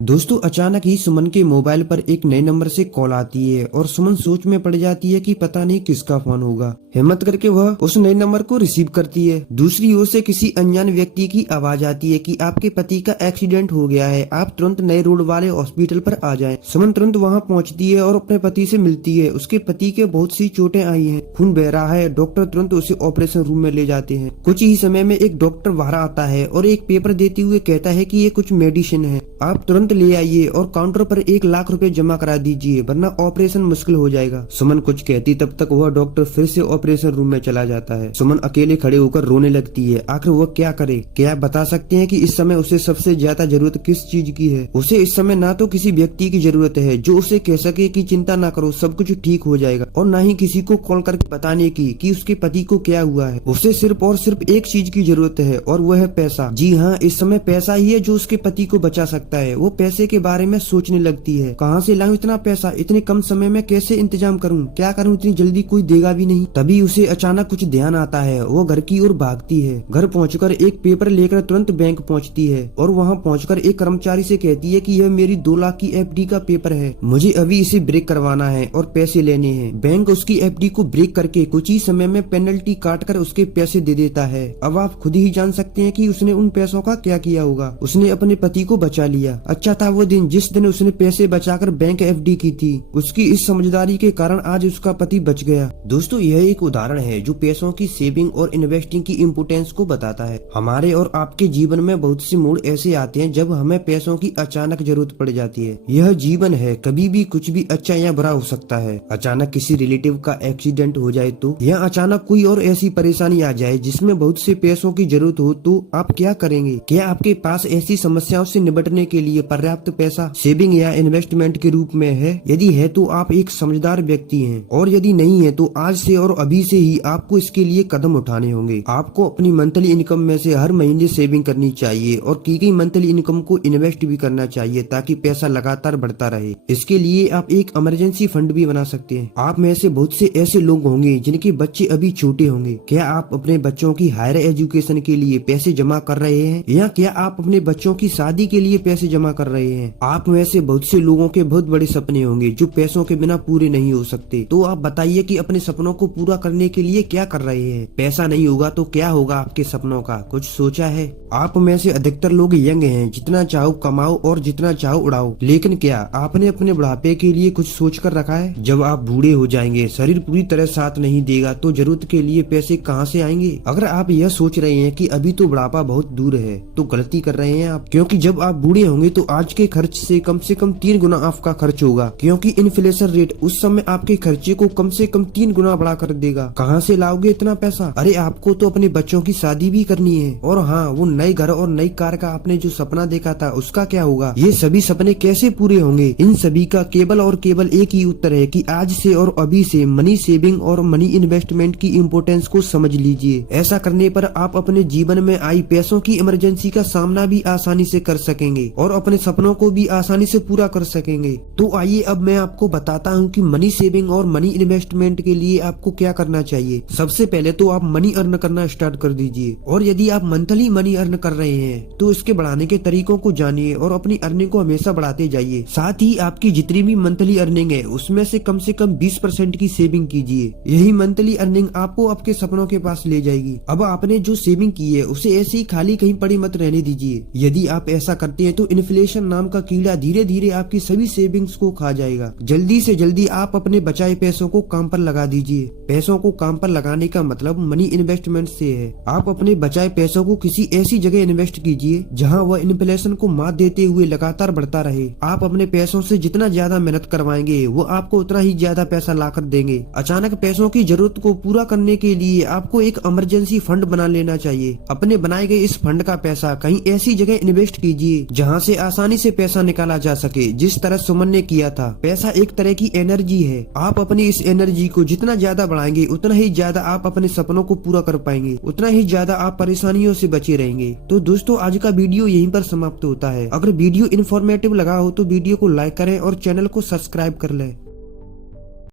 दोस्तों अचानक ही सुमन के मोबाइल पर एक नए नंबर से कॉल आती है और सुमन सोच में पड़ जाती है कि पता नहीं किसका फोन होगा। हिम्मत करके वह उस नए नंबर को रिसीव करती है। दूसरी ओर से किसी अनजान व्यक्ति की आवाज आती है कि आपके पति का एक्सीडेंट हो गया है, आप तुरंत नए रोड वाले हॉस्पिटल पर आ जाएं। सुमन तुरंत वहां पहुंचती है और अपने पति से मिलती है। उसके पति के बहुत सी चोटें आई हैं, खून बह रहा है। डॉक्टर तुरंत उसे ऑपरेशन रूम में ले जाते हैं। कुछ ही समय में एक डॉक्टर बाहर आता है और एक पेपर देते हुए कहता है कि ये कुछ मेडिसिन है, आप तुरंत ले आइए और काउंटर पर 1 लाख रुपए जमा करा दीजिए, वरना ऑपरेशन मुश्किल हो जाएगा। सुमन कुछ कहती तब तक वह डॉक्टर फिर से ऑपरेशन रूम में चला जाता है। सुमन अकेले खड़े होकर रोने लगती है। आखिर वह क्या करे? क्या आप बता सकते हैं कि इस समय उसे सबसे ज्यादा जरूरत किस चीज की है? उसे इस समय ना तो किसी व्यक्ति की जरूरत है जो उसे कह सके कि चिंता ना करो, सब कुछ ठीक हो जाएगा, और न ही किसी को कॉल करके बताने की कि उसके पति को क्या हुआ है। उसे सिर्फ और सिर्फ एक चीज की जरूरत है और वह है पैसा। जी हाँ, इस समय पैसा ही है जो उसके पति को बचा सकता है। वो पैसे के बारे में सोचने लगती है, कहाँ से लाऊं इतना पैसा, इतने कम समय में कैसे इंतजाम करूं, क्या करूं, इतनी जल्दी कोई देगा भी नहीं। तभी उसे अचानक कुछ ध्यान आता है। वो घर की ओर भागती है। घर पहुंचकर एक पेपर लेकर तुरंत बैंक पहुंचती है और वहां पहुंचकर एक कर्मचारी से कहती है कि यह मेरी 2 लाख की एफडी का पेपर है, मुझे अभी इसे ब्रेक करवाना है और पैसे लेने हैं। बैंक उसकी एफडी को ब्रेक करके कुछ ही समय में पेनल्टी काट कर उसके पैसे दे देता है। अब आप खुद ही जान सकते हैं कि उसने उन पैसों का क्या किया होगा। उसने अपने पति को बचा लिया। अच्छा था वो दिन जिस दिन उसने पैसे बचाकर बैंक एफडी की थी। उसकी इस समझदारी के कारण आज उसका पति बच गया। दोस्तों यह एक उदाहरण है जो पैसों की सेविंग और इन्वेस्टिंग की इम्पोर्टेंस को बताता है। हमारे और आपके जीवन में बहुत से मोड़ ऐसे आते हैं जब हमें पैसों की अचानक जरूरत पड़ जाती है। यह जीवन है, कभी भी कुछ भी अच्छा या बुरा हो सकता है। अचानक किसी रिलेटिव का एक्सीडेंट हो जाए तो, या अचानक कोई और ऐसी परेशानी आ जाए जिसमें बहुत से पैसों की जरूरत हो, तो आप क्या करेंगे? क्या आपके पास ऐसी समस्याओं से निपटने के लिए पर्याप्त पैसा सेविंग या इन्वेस्टमेंट के रूप में है? यदि है तो आप एक समझदार व्यक्ति हैं, और यदि नहीं है तो आज से और अभी से ही आपको इसके लिए कदम उठाने होंगे। आपको अपनी मंथली इनकम में से हर महीने सेविंग करनी चाहिए और की गई मंथली इनकम को इन्वेस्ट भी करना चाहिए ताकि पैसा लगातार बढ़ता रहे। इसके लिए आप एक इमरजेंसी फंड भी बना सकते हैं। आप में से बहुत से ऐसे लोग होंगे जिनके बच्चे अभी छोटे होंगे। क्या आप अपने बच्चों की हायर एजुकेशन के लिए पैसे जमा कर रहे हैं, या क्या आप अपने बच्चों की शादी के लिए पैसे जमा कर रहे हैं? आप में से बहुत से लोगों के बहुत बड़े सपने होंगे जो पैसों के बिना पूरे नहीं हो सकते। तो आप बताइए कि अपने सपनों को पूरा करने के लिए क्या कर रहे हैं? पैसा नहीं होगा तो क्या होगा आपके सपनों का? कुछ सोचा है? आप में से अधिकतर लोग यंग हैं, जितना चाहो कमाओ और जितना चाहो उड़ाओ, लेकिन क्या आपने अपने बुढ़ापे के लिए कुछ सोच कर रखा है? जब आप बूढ़े हो जाएंगे, शरीर पूरी तरह साथ नहीं देगा, तो जरूरत के लिए पैसे कहाँ से आएंगे? अगर आप यह सोच रहे हैं कि अभी तो बुढ़ापा बहुत दूर है, तो गलती कर रहे हैं आप, क्योंकि जब आप बूढ़े होंगे तो आज के खर्च से कम 3 गुना आपका खर्च होगा, क्योंकि इन्फ्लेशन रेट उस समय आपके खर्चे को कम से कम 3 गुना बढ़ा कर देगा। कहाँ से लाओगे इतना पैसा? अरे आपको तो अपने बच्चों की शादी भी करनी है, और हाँ, वो नए घर और नई कार का आपने जो सपना देखा था उसका क्या होगा? ये सभी सपने कैसे पूरे होंगे? इन सभी का केवल और केवल एक ही उत्तर है कि आज से और अभी से मनी सेविंग और मनी इन्वेस्टमेंट की इम्पोर्टेंस को समझ लीजिए। ऐसा करने पर आप अपने जीवन में आई पैसों की इमरजेंसी का सामना भी आसानी से कर सकेंगे और अपने सपनों को भी आसानी से पूरा कर सकेंगे। तो आइए अब मैं आपको बताता हूँ कि मनी सेविंग और मनी इन्वेस्टमेंट के लिए आपको क्या करना चाहिए। सबसे पहले तो आप मनी अर्न करना स्टार्ट कर दीजिए, और यदि आप मंथली मनी अर्न कर रहे हैं तो इसके बढ़ाने के तरीकों को जानिए और अपनी अर्निंग को हमेशा बढ़ाते जाइए। साथ ही आपकी जितनी भी मंथली अर्निंग है उसमें से कम 20% की सेविंग कीजिए। यही मंथली अर्निंग आपको आपके सपनों के पास ले जाएगी। अब आपने जो सेविंग की है उसे ऐसे ही खाली कहीं पड़ी मत रहने दीजिए। यदि आप ऐसा करते हैं तो इन्फ्लेशन नाम का कीड़ा धीरे धीरे आपकी सभी सेविंग्स को खा जाएगा। जल्दी से जल्दी आप अपने बचाए पैसों को काम पर लगा दीजिए। पैसों को काम पर लगाने का मतलब मनी इन्वेस्टमेंट से है। आप अपने बचाए पैसों को किसी ऐसी जगह इन्वेस्ट कीजिए जहां वह इन्फ्लेशन को मात देते हुए लगातार बढ़ता रहे। आप अपने पैसों से जितना ज्यादा मेहनत करवाएंगे वो आपको उतना ही ज्यादा पैसा लाकर देंगे। अचानक पैसों की जरूरत को पूरा करने के लिए आपको एक इमरजेंसी फंड बना लेना चाहिए। अपने बनाए गए इस फंड का पैसा कहीं ऐसी जगह इन्वेस्ट कीजिए जहां से आसानी से पैसा निकाला जा सके, जिस तरह सुमन ने किया था। पैसा एक तरह की एनर्जी है। आप अपनी इस एनर्जी को जितना ज्यादा बढ़ाएंगे उतना ही ज्यादा आप अपने सपनों को पूरा कर पाएंगे, उतना ही ज्यादा आप परेशानियों से बचे रहेंगे। तो दोस्तों आज का वीडियो यहीं पर समाप्त होता है। अगर वीडियो इन्फॉर्मेटिव लगा हो तो वीडियो को लाइक करें और चैनल को सब्सक्राइब कर लें।